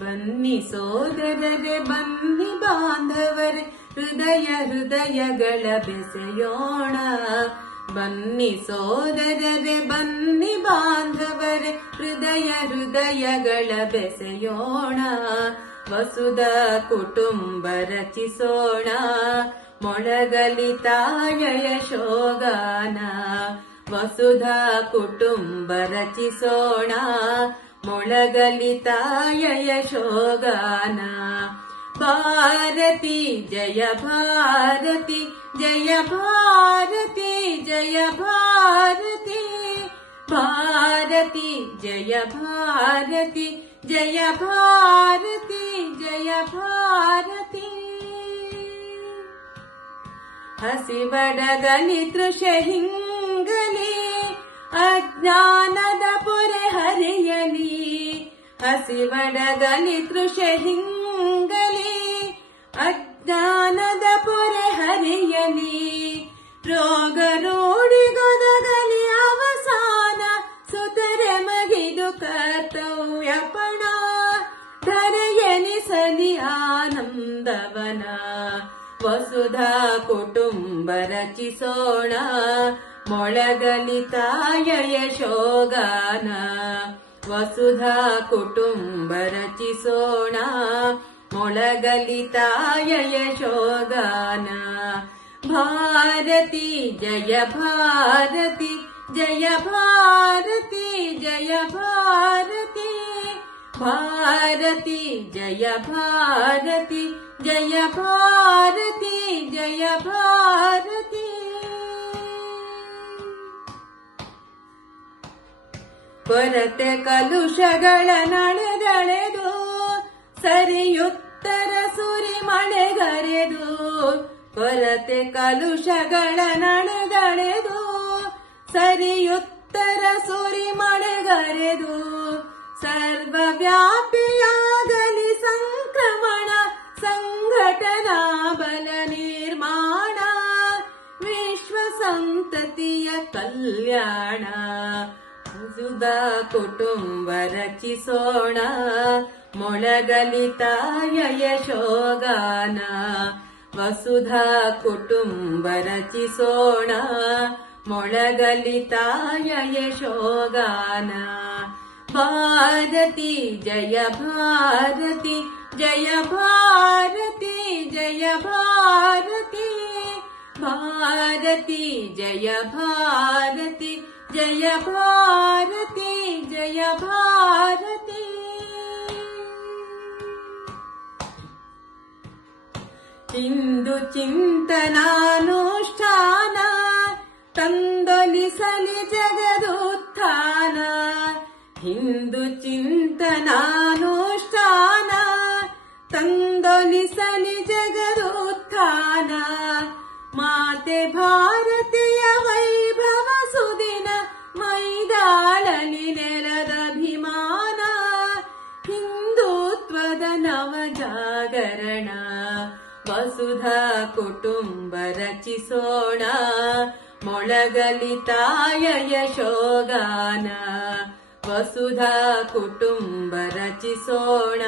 ಬನ್ನಿ ಸೋದರರೆ ಬನ್ನಿ ಬಾಂಧವರೆ ಹೃದಯ ಹೃದಯಗಳ ಬೆಸೆಯೋಣ. ಬನ್ನಿ ಸೋದರರೆ ಬನ್ನಿ ಬಾಂಧವರೆ ಹೃದಯ ಹೃದಯಗಳ ಬೆಸೆಯೋಣ. ವಸುಧಾ ಕುಟುಂಬ ರಚಿಸೋಣ, ಮೊಳಗಲಿ ತಾಯ ಯಶೋಗಾನ. ವಸುಧಾ ಕುಟುಂಬ ರಚಿಸೋಣ, ಮೊಳಗಲಿ ತಾಯ ಯಶೋಗಾನ. ಭಾರತಿ ಜಯ ಭಾರತಿ ಜಯ ಭಾರತಿ ಜಯ ಭಾರತಿ. ಭಾರತಿ ಜಯ ಭಾರತಿ ಜಯ ಭಾರತಿ ಜಯ ಭಾರತಿ. ಹಸಿವಡಗಲಿ ತೃಷ ಹಿಂಗಲಿ, ಅಜ್ಞಾನದ ಪೊರೆ ಹರಿಯಲಿ. ಹಸಿವಡಗಲಿ ತೃಷ ಹಿಂಗಲಿ, ಅಜ್ಞಾನದ ಪೊರೆ ಹರಿಯಲಿ. ರೋಗ ರೋಡಿಗೊದಗಲಿ ಅವಸಾನ, ಸುತರೆ ಮಗಿದು ಕರ್ತವ್ಯಪಣ. ಧರೆಯನಿಸಲಿ ಆನಂದವನ, ವಸುಧಾ ಕುಟುಂಬ ರಚಿಸೋಣ, ಮೊಳಗಲಿ ತಾಯ ಯಶೋಗಾನ. ವಸುಧಾ ಕುಟುಂಬ ರಚಿಸೋಣ, ಮೊಳಗಲಿ ತಾಯ ಯಶೋಗಾನ. ಭಾರತಿ ಜಯ ಭಾರತಿ ಜಯ ಭಾರತಿ ಜಯ ಭಾರತಿ. ಭಾರತಿ ಜಯ ಭಾರತಿ ಜಯ ಭಾರತಿ ಜಯ ಭಾರತಿ. ಕೊರತೆ ಕಲುಷಗಳ ನಡೆದಳೆದು, ಸರಿಯುತ್ತರ ಸುರಿ ಮಳೆಗರೆದು. ಕೊರತೆ ಕಲುಷಗಳ ನಡೆದಳೆದು, ಸರಿಯುತ್ತರ ಸುರಿ ಮಳೆಗರೆದು. ಸರ್ವವ್ಯಾಪಿಯಾಗಲಿ ಸಂಕ್ರಮಣ, ಸಂಘಟನಾ ಬಲ ನಿರ್ಮಾಣ. ವಿಶ್ವ ಸಂತತಿಯ ಕಲ್ಯಾಣ, ವಸುಧಾ ಕುಟುಂಬ ರಚಿಸೋಣ, ಮೊಳಗಲಿ ತಾಯ ಯಶೋಗಾನ. ವಸುಧಾ ಕುಟುಂಬ ರಚಿಸೋಣ, ಮೊಳಗಲಿ ತಾಯ ಯಶೋಗಾನ. ಭಾರತಿ ಜಯ ಭಾರತಿ ಜಯ ಭಾರತಿ ಜಯ ಭಾರತಿ. ಭಾರತಿ ಜಯ ಭಾರತಿ ಜಯ ಭಾರತಿ ಜಯ ಭಾರತಿ. ಹಿಂದು ಚಿಂತನಾನುಷ್ಠಾನ, ತಂದೊಲಿಸಲಿ ಜಗದುತ್ಥಾನ. ಹಿಂದು ಚಿಂತನಾನುಷ್ಠಾನ, ತಂದೊಲಿಸಲಿ ಜಗದುತ್ಥಾನ. ಮಾತೆ ಭಾರತೀಯ ವೈಭವ ಸುದಿನ, ಮೈದಾಳಲಿ ನೆಲದಭಿಮಾನ. ಹಿಂದುತ್ವದ ನವ ಜಾಗರಣ, ವಸುಧಾ ಕುಟುಂಬ ರಚಿಸೋಣ, ಮೊಳಗಲಿ ತಾಯ ಯಶೋಗಾನ. ವಸುಧಾ ಕುಟುಂಬ ರಚಿಸೋಣ,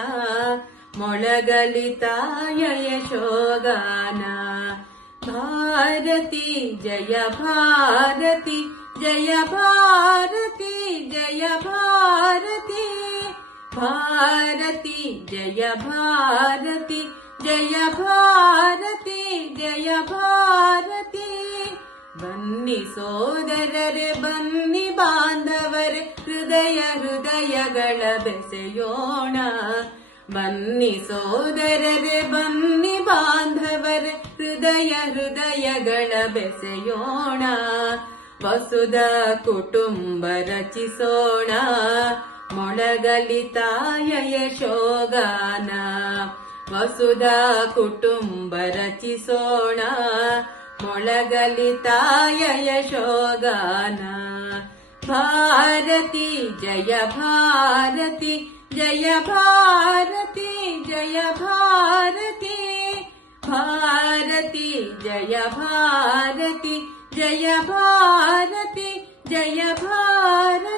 ಮೊಳಗಲಿ ತಾಯ ಯಶೋಗಾನ. ಭಾರತಿ ಜಯ ಭಾರತಿ ಜಯ ಭಾರತಿ ಜಯ ಭಾರತಿ. ಭಾರತಿ ಜಯ ಭಾರತಿ ಜಯ ಭಾರತಿ ಜಯ ಭಾರತಿ. ಬನ್ನಿ ಸೋದರರೆ ಬನ್ನಿ ಬಾಂಧವರೆ ಹೃದಯ ಹೃದಯಗಳ ಬೆಸೆಯೋಣ. ಬನ್ನಿ ಸೋದರರೆ ಬನ್ನಿ ಬಾಂಧವರೆ ಹೃದಯ ಹೃದಯಗಳ ಬೆಸೆಯೋಣ. ವಸುಧಾ ಕುಟುಂಬ ರಚಿಸೋಣ, ಮೊಳಗಲಿ ತಾಯ ಯಶೋಗಾನ. ವಸುಧಾ ಕುಟುಂಬ ರಚಿಸೋಣ, ಮೊಳಗಲಿ ತಾಯ ಯಶೋಗಾನ. ಭಾರತಿ ಜಯ ಭಾರತಿ ಜಯ ಭಾರತಿ ಜಯ ಭಾರತಿ. ಭಾರತಿ ಜಯ ಭಾರತಿ ಜಯ ಭಾರತಿ ಜಯ ಭಾರತಿ.